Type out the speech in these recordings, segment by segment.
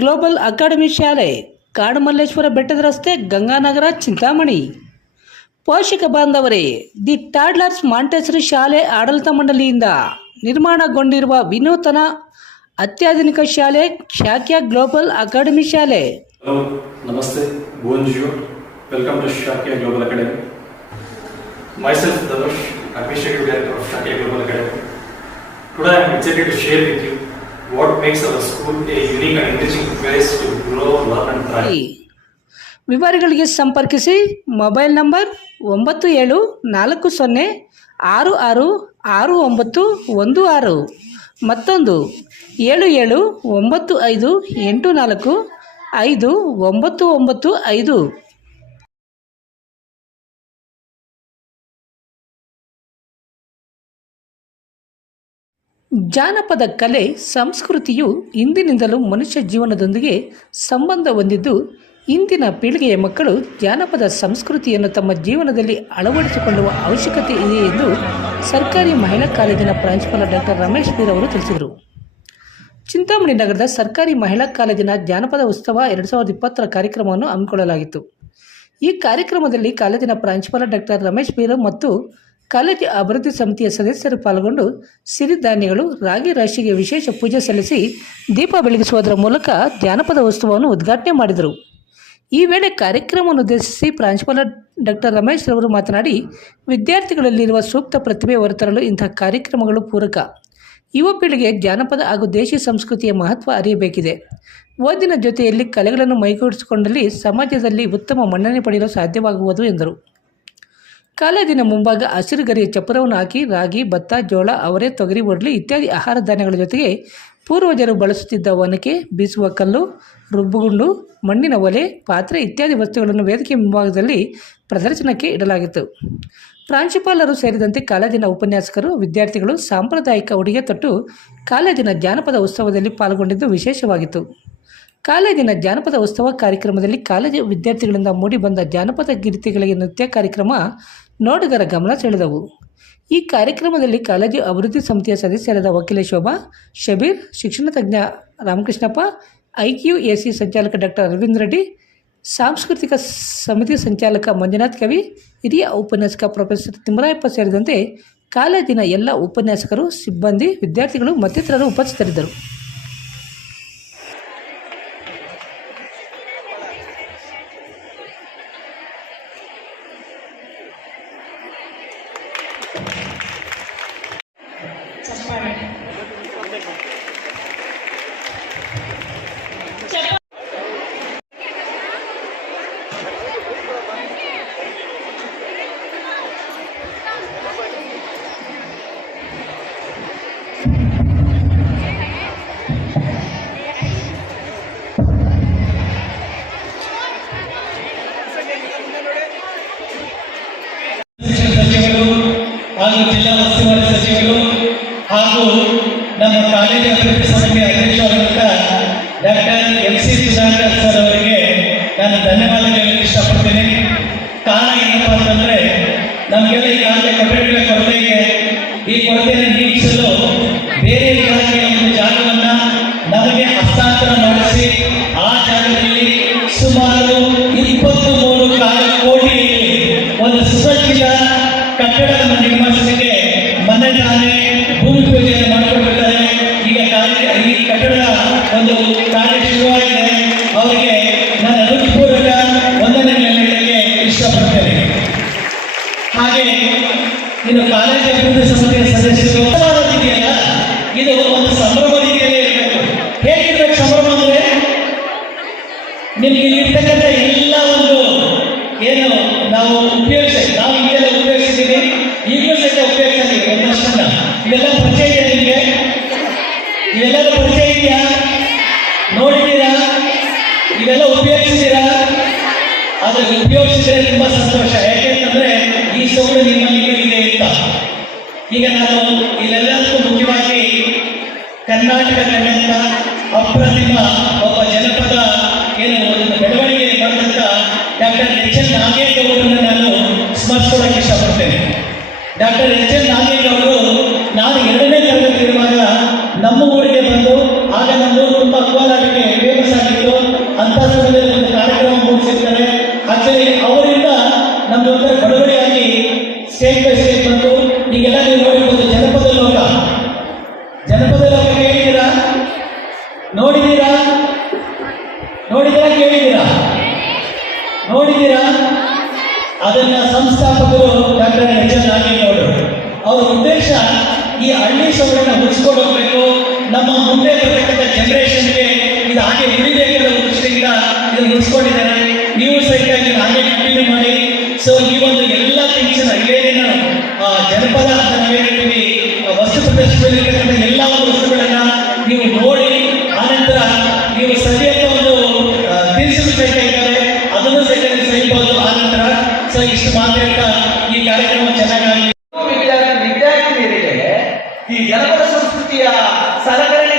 Global academy ಶಾಲೆ, ಕಾಡುಮಲ್ಲೇಶ್ವರ ಬೆಟ್ಟದ ರಸ್ತೆ, ಗಂಗಾನಗರ, ಚಿಂತಾಮಣಿ. ಪೋಷಕ ಬಾಂಧವರೇ, ದಿ ಟಾಡ್ಲರ್ಸ್ ಮಾಂಟೇಸರಿ ಶಾಲೆ ಆಡಳಿತ ಮಂಡಳಿಯಿಂದ ನಿರ್ಮಾಣಗೊಂಡಿರುವ ವಿನೂತನ ಅತ್ಯಾಧುನಿಕ ಶಾಲೆ ಶಾಖ್ಯ ಗ್ಲೋಬಲ್ ಅಕಾಡೆಮಿ ಶಾಲೆ. ನಮಸ್ತೆ welcome to Shakya global academy. Myself Abhishek director of Shakya global academy. Today excited to share with you what makes our school a unique and enriching place to grow, learn and thrive. ವಿವರಗಳಿಗೆ ಸಂಪರ್ಕಿಸಿ mobile number ಒಂಬತ್ತು ಏಳು ನಾಲ್ಕು ಸೊನ್ನೆ ಆರು ಆರು ಆರು ಒಂಬತ್ತು ಒಂದು ಆರು ಮತ್ತೊಂದು ಏಳು ಏಳು ಒಂಬತ್ತು ಐದು ಎಂಟು ನಾಲ್ಕು ಐದು ಒಂಬತ್ತು ಒಂಬತ್ತು ಐದು ಜಾನಪದ ಕಲೆ, ಸಂಸ್ಕೃತಿಯು ಇಂದಿನಿಂದಲೂ ಮನುಷ್ಯ ಜೀವನದೊಂದಿಗೆ ಸಂಬಂಧ ಹೊಂದಿದ್ದು, ಇಂದಿನ ಪೀಳಿಗೆಯ ಮಕ್ಕಳು ಜಾನಪದ ಸಂಸ್ಕೃತಿಯನ್ನು ತಮ್ಮ ಜೀವನದಲ್ಲಿ ಅಳವಡಿಸಿಕೊಳ್ಳುವ ಅವಶ್ಯಕತೆ ಇದೆ ಎಂದು ಸರ್ಕಾರಿ ಮಹಿಳಾ ಕಾಲೇಜಿನ ಪ್ರಾಂಶುಪಾಲ ಡಾಕ್ಟರ್ ರಮೇಶ್ ಬೀರ್ ಅವರು ತಿಳಿಸಿದರು. ಚಿಂತಾಮಣಿ ನಗರದ ಸರ್ಕಾರಿ ಮಹಿಳಾ ಕಾಲೇಜಿನ ಜಾನಪದ ಉತ್ಸವ ಎರಡು ಸಾವಿರದ ಇಪ್ಪತ್ತರ ಕಾರ್ಯಕ್ರಮವನ್ನು ಹಮ್ಮಿಕೊಳ್ಳಲಾಗಿತ್ತು. ಈ ಕಾರ್ಯಕ್ರಮದಲ್ಲಿ ಕಾಲೇಜಿನ ಪ್ರಾಂಶುಪಾಲ ಡಾಕ್ಟರ್ ರಮೇಶ್ ಬೀರ ಮತ್ತು ಕಾಲೇಜು ಅಭಿವೃದ್ಧಿ ಸಮಿತಿಯ ಸದಸ್ಯರು ಪಾಲ್ಗೊಂಡು ಸಿರಿಧಾನ್ಯಗಳು ರಾಗಿ ರಾಶಿಗೆ ವಿಶೇಷ ಪೂಜೆ ಸಲ್ಲಿಸಿ ದೀಪ ಬೆಳಗಿಸುವುದರ ಮೂಲಕ ಜಾನಪದ ಉತ್ಸವವನ್ನು ಉದ್ಘಾಟನೆ ಮಾಡಿದರು. ಈ ವೇಳೆ ಕಾರ್ಯಕ್ರಮವನ್ನು ಉದ್ದೇಶಿಸಿ ಪ್ರಾಂಶುಪಾಲ ಡಾಕ್ಟರ್ ರಮೇಶ್ ರವರು ಮಾತನಾಡಿ, ವಿದ್ಯಾರ್ಥಿಗಳಲ್ಲಿರುವ ಸೂಕ್ತ ಪ್ರತಿಭೆ ಹೊರತರಲು ಇಂತಹ ಕಾರ್ಯಕ್ರಮಗಳು ಪೂರಕ. ಯುವ ಪೀಳಿಗೆ ಜಾನಪದ ಹಾಗೂ ದೇಶಿ ಸಂಸ್ಕೃತಿಯ ಮಹತ್ವ ಅರಿಯಬೇಕಿದೆ. ಓದಿನ ಜೊತೆಯಲ್ಲಿ ಕಲೆಗಳನ್ನು ಮೈಗೂಡಿಸಿಕೊಂಡಲ್ಲಿ ಸಮಾಜದಲ್ಲಿ ಉತ್ತಮ ಮನ್ನಣೆ ಪಡೆಯಲು ಸಾಧ್ಯವಾಗುವುದು ಎಂದರು. ಕಾಲೇಜಿನ ಮುಂಭಾಗ ಹಸಿರು ಗರಿಯ ಚಪ್ಪರವನ್ನು ಹಾಕಿ ರಾಗಿ, ಭತ್ತ, ಜೋಳ, ಅವರೆ, ತೊಗರಿ ಒಡ್ಲಿ ಇತ್ಯಾದಿ ಆಹಾರ ಧಾನ್ಯಗಳ ಜೊತೆಗೆ ಪೂರ್ವಜರು ಬಳಸುತ್ತಿದ್ದ ಒನಕೆ, ಬೀಸುವ ಕಲ್ಲು, ರುಬ್ಬುಗುಂಡು, ಮಣ್ಣಿನ ಒಲೆ, ಪಾತ್ರೆ ಇತ್ಯಾದಿ ವಸ್ತುಗಳನ್ನು ವೇದಿಕೆ ಮುಂಭಾಗದಲ್ಲಿ ಪ್ರದರ್ಶನಕ್ಕೆ ಇಡಲಾಗಿತ್ತು. ಪ್ರಾಂಶುಪಾಲರು ಸೇರಿದಂತೆ ಕಾಲೇಜಿನ ಉಪನ್ಯಾಸಕರು, ವಿದ್ಯಾರ್ಥಿಗಳು ಸಾಂಪ್ರದಾಯಿಕ ಉಡುಗೆ ತೊಟ್ಟು ಕಾಲೇಜಿನ ಜಾನಪದ ಉತ್ಸವದಲ್ಲಿ ಪಾಲ್ಗೊಂಡಿದ್ದು ವಿಶೇಷವಾಗಿತ್ತು. ಕಾಲೇಜಿನ ಜಾನಪದ ಉತ್ಸವ ಕಾರ್ಯಕ್ರಮದಲ್ಲಿ ಕಾಲೇಜು ವಿದ್ಯಾರ್ಥಿಗಳಿಂದ ಮೂಡಿಬಂದ ಜಾನಪದ ಗೀತೆಗಳಿಗೆ ನೃತ್ಯ ಕಾರ್ಯಕ್ರಮ ನೋಡುಗರ ಗಮನ ಸೆಳೆದವು. ಈ ಕಾರ್ಯಕ್ರಮದಲ್ಲಿ ಕಾಲೇಜು ಅಭಿವೃದ್ಧಿ ಸಮಿತಿಯ ಸದಸ್ಯರಾದ ವಕೀಲ ಶೋಭಾ, ಶಬೀರ್, ಶಿಕ್ಷಣ ತಜ್ಞ Ramakrishnappa, I Q A C C ಸಂಚಾಲಕ ಡಾಕ್ಟರ್ ಅರವಿಂದ್ ರೆಡ್ಡಿ, ಸಾಂಸ್ಕೃತಿಕ ಸಮಿತಿ ಸಂಚಾಲಕ ಮಂಜುನಾಥ್ ಕವಿ, ಹಿರಿಯ ಉಪನ್ಯಾಸಕ ಪ್ರೊಫೆಸರ್ ತಿಮ್ಮರಾಯಪ್ಪ ಸೇರಿದಂತೆ ಕಾಲೇಜಿನ ಎಲ್ಲ ಉಪನ್ಯಾಸಕರು, ಸಿಬ್ಬಂದಿ, ವಿದ್ಯಾರ್ಥಿಗಳು ಮತ್ತಿತರರು ಉಪಸ್ಥಿತರಿದ್ದರು. ಹಾಗೂ ಜಿಲ್ಲಾ ಉಸ್ತುವಾರಿ ಸಚಿವರು ಹಾಗೂ ನಮ್ಮ ಕಾಲೇಜು ಅಭಿವೃದ್ಧಿ ಸಮಿತಿ ಅಧ್ಯಕ್ಷರಾದಂಥ ಅದು ಉಪಯೋಗಿಸಿದರೆ ತುಂಬ ಸಂತೋಷ. ಯಾಕೆಂತಂದ್ರೆ ಈ ಸೌಳು ನಿಮ್ಮಲ್ಲಿ ಇದೆ ಅಂತ. ಈಗ ನಾನು ಇಲ್ಲೆಲ್ಲದಕ್ಕೂ ಮುಖ್ಯವಾಗಿ ಕರ್ನಾಟಕ ಕಂಡಂತ ಅಪ್ರತಿಮ ಒಬ್ಬ ಜನಪದ ಏನು ಬೆಳವಣಿಗೆ ಮಾಡಿದಂತ ಡಾಕ್ಟರ್ ಎಚ್ ಎನ್ ನಾಗೇಗೌಡರನ್ನು ನಾನು ಸ್ಮರಿಸ್ಕೊಳ್ಳೋಕೆ ಇಷ್ಟಪಡ್ತೇನೆ. ಡಾಕ್ಟರ್ ಎಚ್ ಎನ್ ನಾಗೇಗೌಡರು ನಾನು ಎರಡನೇ ತರಗತಿ ಇರುವಾಗ ನಮ್ಮ ಊರಿಗೆ ಇದು ಹಾಗೆ ಉಳಿಬೇಕೆಂಬ ದೃಷ್ಟಿಯಿಂದ ಇದನ್ನು ಉಳಿಸ್ಕೊಂಡಿದ್ದಾರೆ ನೀವು ಸಹಿತ ಇದನ್ನ ಹಾಗೆ ಕಂಟಿನ್ಯೂ ಮಾಡಿ. ಸೊ ಈ ಒಂದು ಎಲ್ಲ ಟೆನ್ಷನ್ ಏನೇನು ಜನಪದ ಅಂತ ನಾವೇ ಹೇಳ್ತೀವಿ. ಆ, ವಸ್ತು ಪ್ರದರ್ಶನದಲ್ಲಿರ್ತಕ್ಕಂಥ ಎಲ್ಲ ಒಂದು ವಸ್ತುಗಳನ್ನ ನೀವು ನೋಡಿ ಆನಂತರ ನೀವು ಸರಿಯಾದ ಒಂದು ತಿನಿಸುಗಳು ಸಹಿತ ಇದ್ದಾರೆ. ಅದನ್ನು ಸಹಿತ ನೀವು ಸಹಿಬಹುದು. ಆನಂತರ ಸೊ ಇಷ್ಟು ಮಾತಾಡ್ತಾ ಈ ಕಾರ್ಯಕ್ರಮ ಚೆನ್ನಾಗಿ ವಿದ್ಯಾರ್ಥಿ ವಿದ್ಯಾರ್ಥಿನಿಯರಿಗೆ ಈ ಜನಪದ ಸಂಸ್ಕೃತಿಯ ಸಲಕರಣೆಗಳಾಗಲಿ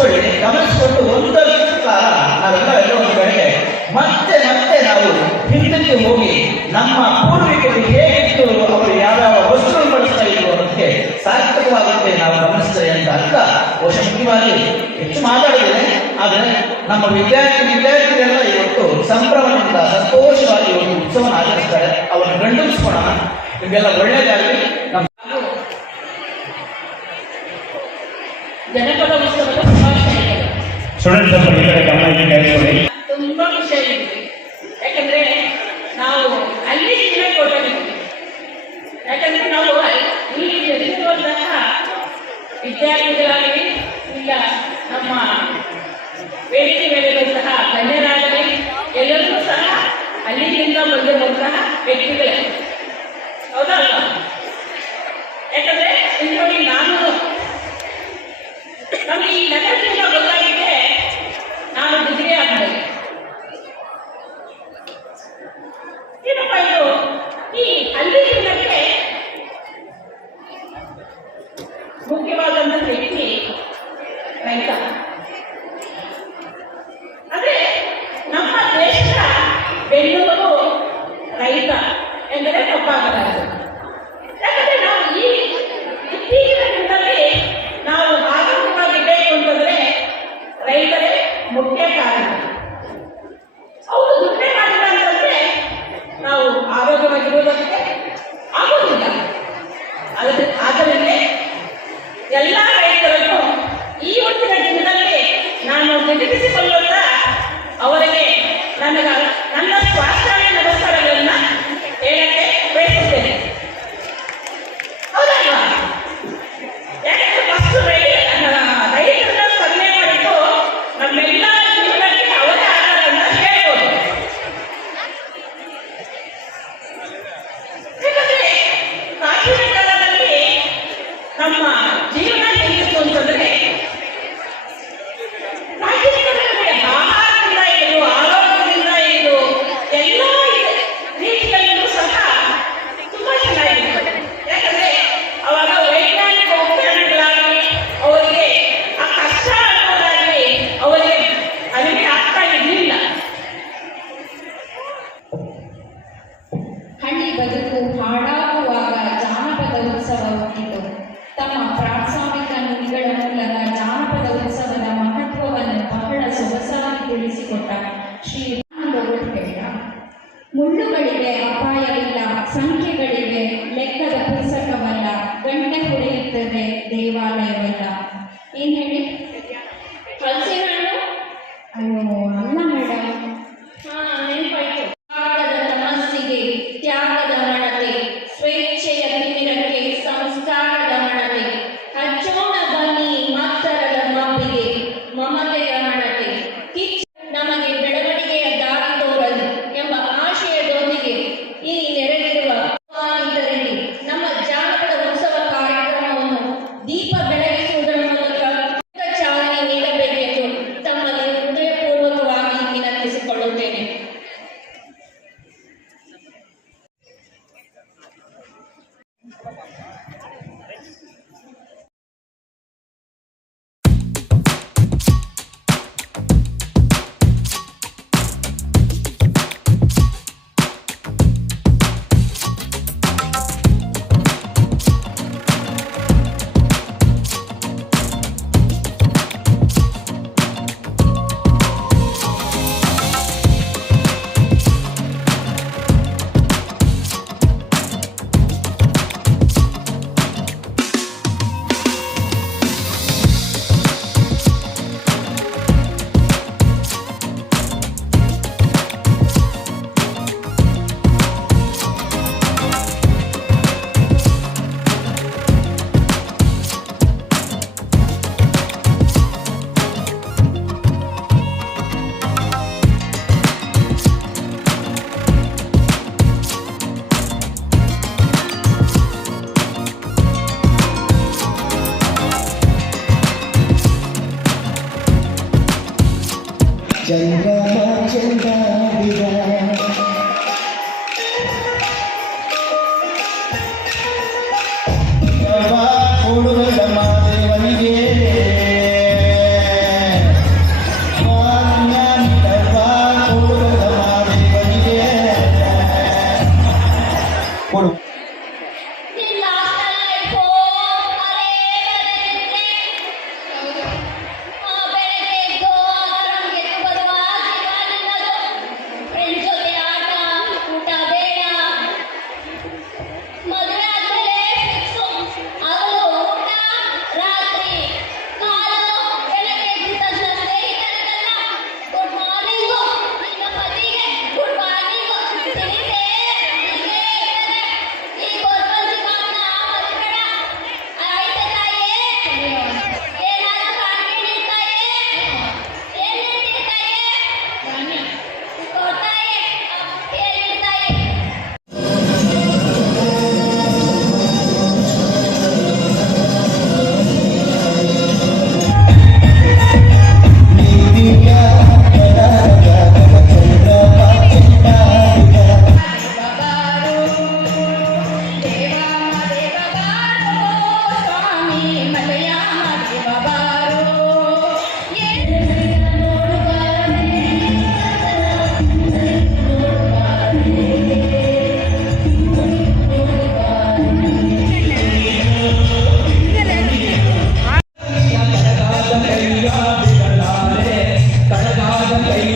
ಗಮನಿಸ್ಕೊಳ್ಳಿ ಗಮನಿಸ್ಕೊಂಡು ಒಂದಷ್ಟು ಕಾಲ ಒಂದು ಕಡೆಗೆ ಮತ್ತೆ ಮತ್ತೆ ನಾವು ಹಿಂದಕ್ಕೆ ಹೋಗಿ ನಮ್ಮ ಪೂರ್ವಿಕರು ಹೇಗಿತ್ತು, ಅವರು ಯಾವ್ಯಾವ ವಸ್ತುಗಳು ಬಳಸ್ತಾ ಇದ್ರು ಅನ್ನೋದಕ್ಕೆ ಸಾರ್ಥಕವಾಗುತ್ತೆ ನಾವು ಗಮನಿಸ್ತೇವೆ ಅಂತ ಅರ್ಥ. ಬಹುಶಃ ಹೆಚ್ಚು ಮಾತಾಡಿದ್ದೇನೆ, ಆದರೆ ನಮ್ಮ ವಿದ್ಯಾರ್ಥಿ, ವಿದ್ಯಾರ್ಥಿಗಳೆಲ್ಲ ಇವತ್ತು ಸಂಭ್ರಮದಿಂದ ಸಂತೋಷವಾಗಿ ಒಂದು ಉತ್ಸವನ ಆಚರಿಸ್ತಾರೆ. ಅವರನ್ನು ಗಂಡಿಸ್ಕೊಳ್ಳೋಣ ನಿಮಗೆಲ್ಲ ಒಳ್ಳೆಯದಾಗಲಿ. ನಮ್ಮ ಜನಪದ ಸ್ಟೂಡೆಂಟ್ಸ್ ಸ್ವಲ್ಪ ಈ ಕಡೆ ಗಮನ ಇಟ್ಟು ಕೇಳಿಸ್ಕೊಳ್ಳಿ. ತುಂಬಾ ಖುಷಿಯಾಗಿದ್ದೀವಿ ಯಾಕಂದ್ರೆ ನಾವು ಅಲ್ಲಿ ಜೀವ ಕೊಟ್ಟಿದ್ದೀವಿ ಯಾಕಂದ್ರೆ ನಾವು ಇಲ್ಲಿ ಎದುರಿಸುವಂತಹ ವಿದ್ಯಾರ್ಥಿಗಳಾಗಲಿ ಇಲ್ಲ, ನಮ್ಮ ವೇದಿಕೆ ಮೇಲಿರುವಂತಹ ಗಣ್ಯರಾಗಲಿ ಎಲ್ಲರೂ ಸಹ ಅಲ್ಲಿಂದ ಬಂದಿರುವಂತಹ ವ್ಯಕ್ತಿಗಳೇ. ಹೌದಲ್ವಾ ಯಾಕಂದ್ರೆ ಇಲ್ಲಿ ನಾನು ನಮಗೆ ಈ ನಗರದಿಂದ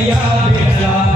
ya bela